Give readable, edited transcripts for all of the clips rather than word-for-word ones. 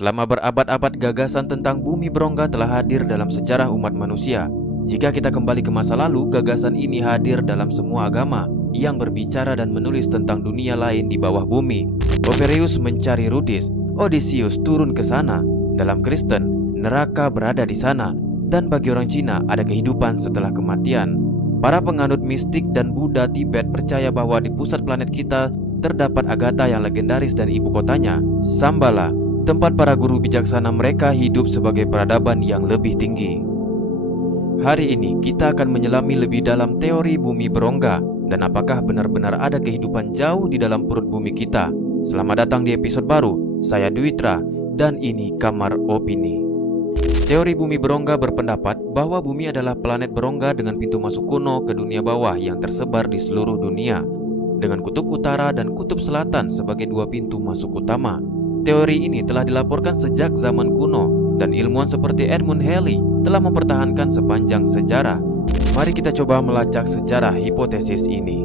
Selama berabad-abad gagasan tentang bumi berongga telah hadir dalam sejarah umat manusia. Jika kita kembali ke masa lalu, gagasan ini hadir dalam semua agama yang berbicara dan menulis tentang dunia lain di bawah bumi. Hoperius mencari Rudis, Odysseus turun ke sana. Dalam Kristen, neraka berada di sana. Dan bagi orang Cina, ada kehidupan setelah kematian. Para penganut mistik dan Buddha Tibet percaya bahwa di pusat planet kita terdapat Agatha yang legendaris dan ibu kotanya, Shambhala, tempat para guru bijaksana mereka hidup sebagai peradaban yang lebih tinggi. Hari ini kita akan menyelami lebih dalam teori bumi berongga dan apakah benar-benar ada kehidupan jauh di dalam perut bumi kita. Selamat datang di episode baru. Saya Dwitra dan ini Kamar Opini. Teori bumi berongga berpendapat bahwa bumi adalah planet berongga dengan pintu masuk kuno ke dunia bawah yang tersebar di seluruh dunia, dengan kutub utara dan kutub selatan sebagai dua pintu masuk utama. Teori ini telah dilaporkan sejak zaman kuno dan ilmuwan seperti Edmund Halley telah mempertahankan sepanjang sejarah. Mari kita coba melacak sejarah hipotesis ini.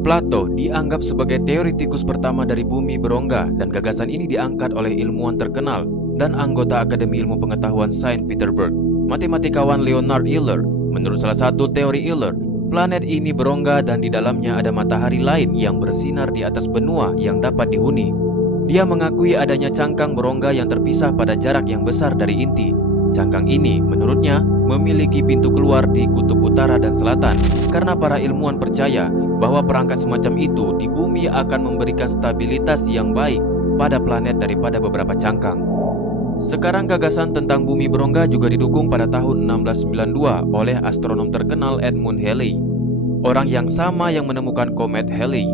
Plato dianggap sebagai teoritikus pertama dari bumi berongga dan gagasan ini diangkat oleh ilmuwan terkenal dan anggota Akademi Ilmu Pengetahuan Saint Petersburg, matematikawan Leonhard Euler. Menurut salah satu teori Euler, planet ini berongga dan di dalamnya ada matahari lain yang bersinar di atas benua yang dapat dihuni. Dia mengakui adanya cangkang berongga yang terpisah pada jarak yang besar dari inti. Cangkang ini, menurutnya, memiliki pintu keluar di kutub utara dan selatan karena para ilmuwan percaya bahwa perangkat semacam itu di bumi akan memberikan stabilitas yang baik pada planet daripada beberapa cangkang. Sekarang gagasan tentang bumi berongga juga didukung pada tahun 1692 oleh astronom terkenal Edmund Halley, orang yang sama yang menemukan komet Halley.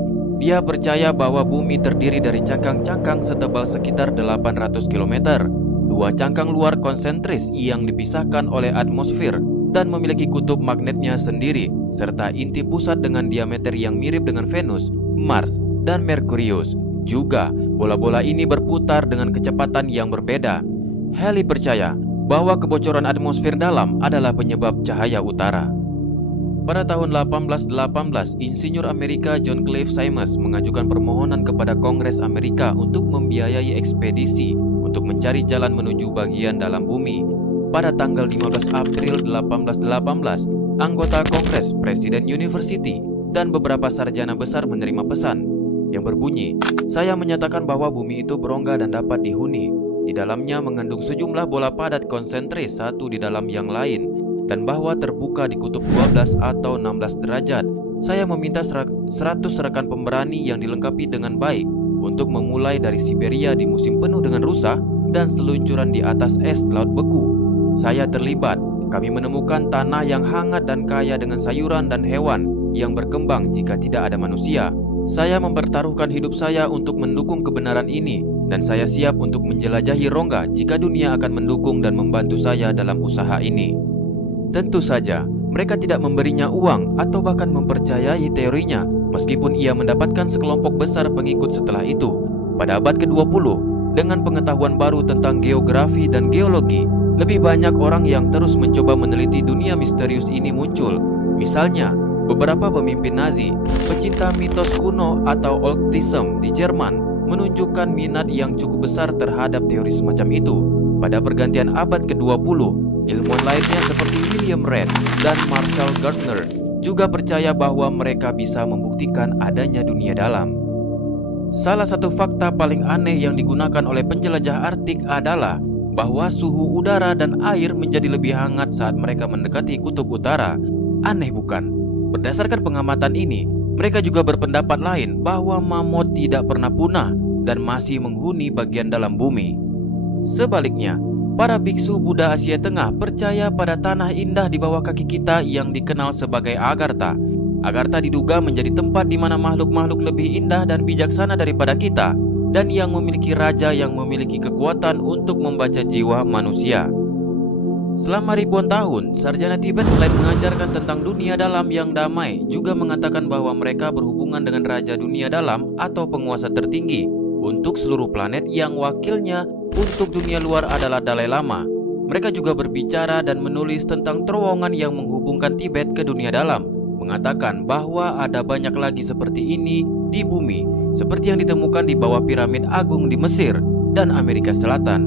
Dia percaya bahwa bumi terdiri dari cangkang-cangkang setebal sekitar 800 km, dua cangkang luar konsentris yang dipisahkan oleh atmosfer dan memiliki kutub magnetnya sendiri, serta inti pusat dengan diameter yang mirip dengan Venus, Mars, dan Merkurius. Juga, bola-bola ini berputar dengan kecepatan yang berbeda. Halley percaya bahwa kebocoran atmosfer dalam adalah penyebab cahaya utara. Pada tahun 1818, insinyur Amerika John Clive Symons mengajukan permohonan kepada Kongres Amerika untuk membiayai ekspedisi untuk mencari jalan menuju bagian dalam bumi. Pada tanggal 15 April 1818, anggota Kongres, Presiden University, dan beberapa sarjana besar menerima pesan yang berbunyi, "Saya menyatakan bahwa bumi itu berongga dan dapat dihuni. Di dalamnya mengandung sejumlah bola padat konsentris satu di dalam yang lain, dan bahwa terbuka di kutub 12 atau 16 derajat. Saya meminta 100 rekan pemberani yang dilengkapi dengan baik untuk memulai dari Siberia di musim penuh dengan rusa dan seluncuran di atas es laut beku. Saya terlibat. Kami menemukan tanah yang hangat dan kaya dengan sayuran dan hewan yang berkembang jika tidak ada manusia. Saya mempertaruhkan hidup saya untuk mendukung kebenaran ini, dan saya siap untuk menjelajahi rongga jika dunia akan mendukung dan membantu saya dalam usaha ini." Tentu saja, mereka tidak memberinya uang atau bahkan mempercayai teorinya, meskipun ia mendapatkan sekelompok besar pengikut setelah itu. Pada abad ke-20, dengan pengetahuan baru tentang geografi dan geologi, lebih banyak orang yang terus mencoba meneliti dunia misterius ini muncul. Misalnya, beberapa pemimpin Nazi, pecinta mitos kuno atau occultism di Jerman, menunjukkan minat yang cukup besar terhadap teori semacam itu. Pada pergantian abad ke-20, ilmuwan lainnya seperti William Reid dan Marshall Gardner juga percaya bahwa mereka bisa membuktikan adanya dunia dalam. Salah satu fakta paling aneh yang digunakan oleh penjelajah Arktik adalah bahwa suhu udara dan air menjadi lebih hangat saat mereka mendekati kutub utara. Aneh bukan? Berdasarkan pengamatan ini, mereka juga berpendapat lain bahwa mamut tidak pernah punah dan masih menghuni bagian dalam bumi. Sebaliknya, para biksu Buddha Asia Tengah percaya pada tanah indah di bawah kaki kita yang dikenal sebagai Agartha. Agartha diduga menjadi tempat di mana makhluk-makhluk lebih indah dan bijaksana daripada kita, dan yang memiliki raja yang memiliki kekuatan untuk membaca jiwa manusia. Selama ribuan tahun, sarjana Tibet selain mengajarkan tentang dunia dalam yang damai, juga mengatakan bahwa mereka berhubungan dengan raja dunia dalam atau penguasa tertinggi untuk seluruh planet yang wakilnya untuk dunia luar adalah Dalai Lama. Mereka juga berbicara dan menulis tentang terowongan yang menghubungkan Tibet ke dunia dalam, mengatakan bahwa ada banyak lagi seperti ini di bumi, seperti yang ditemukan di bawah piramid agung di Mesir dan Amerika Selatan.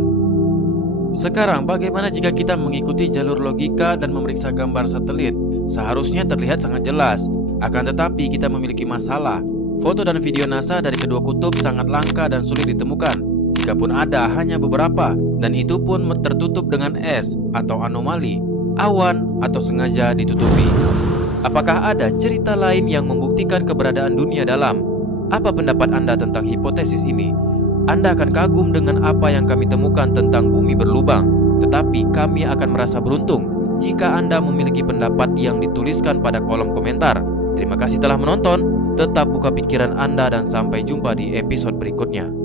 Sekarang, bagaimana jika kita mengikuti jalur logika dan memeriksa gambar satelit? Seharusnya terlihat sangat jelas. Akan tetapi kita memiliki masalah. Foto dan video NASA dari kedua kutub sangat langka dan sulit ditemukan. Jikapun ada, hanya beberapa, dan itu pun tertutup dengan es atau anomali, awan, atau sengaja ditutupi. Apakah ada cerita lain yang membuktikan keberadaan dunia dalam? Apa pendapat Anda tentang hipotesis ini? Anda akan kagum dengan apa yang kami temukan tentang bumi berlubang, tetapi kami akan merasa beruntung jika Anda memiliki pendapat yang dituliskan pada kolom komentar. Terima kasih telah menonton, tetap buka pikiran Anda dan sampai jumpa di episode berikutnya.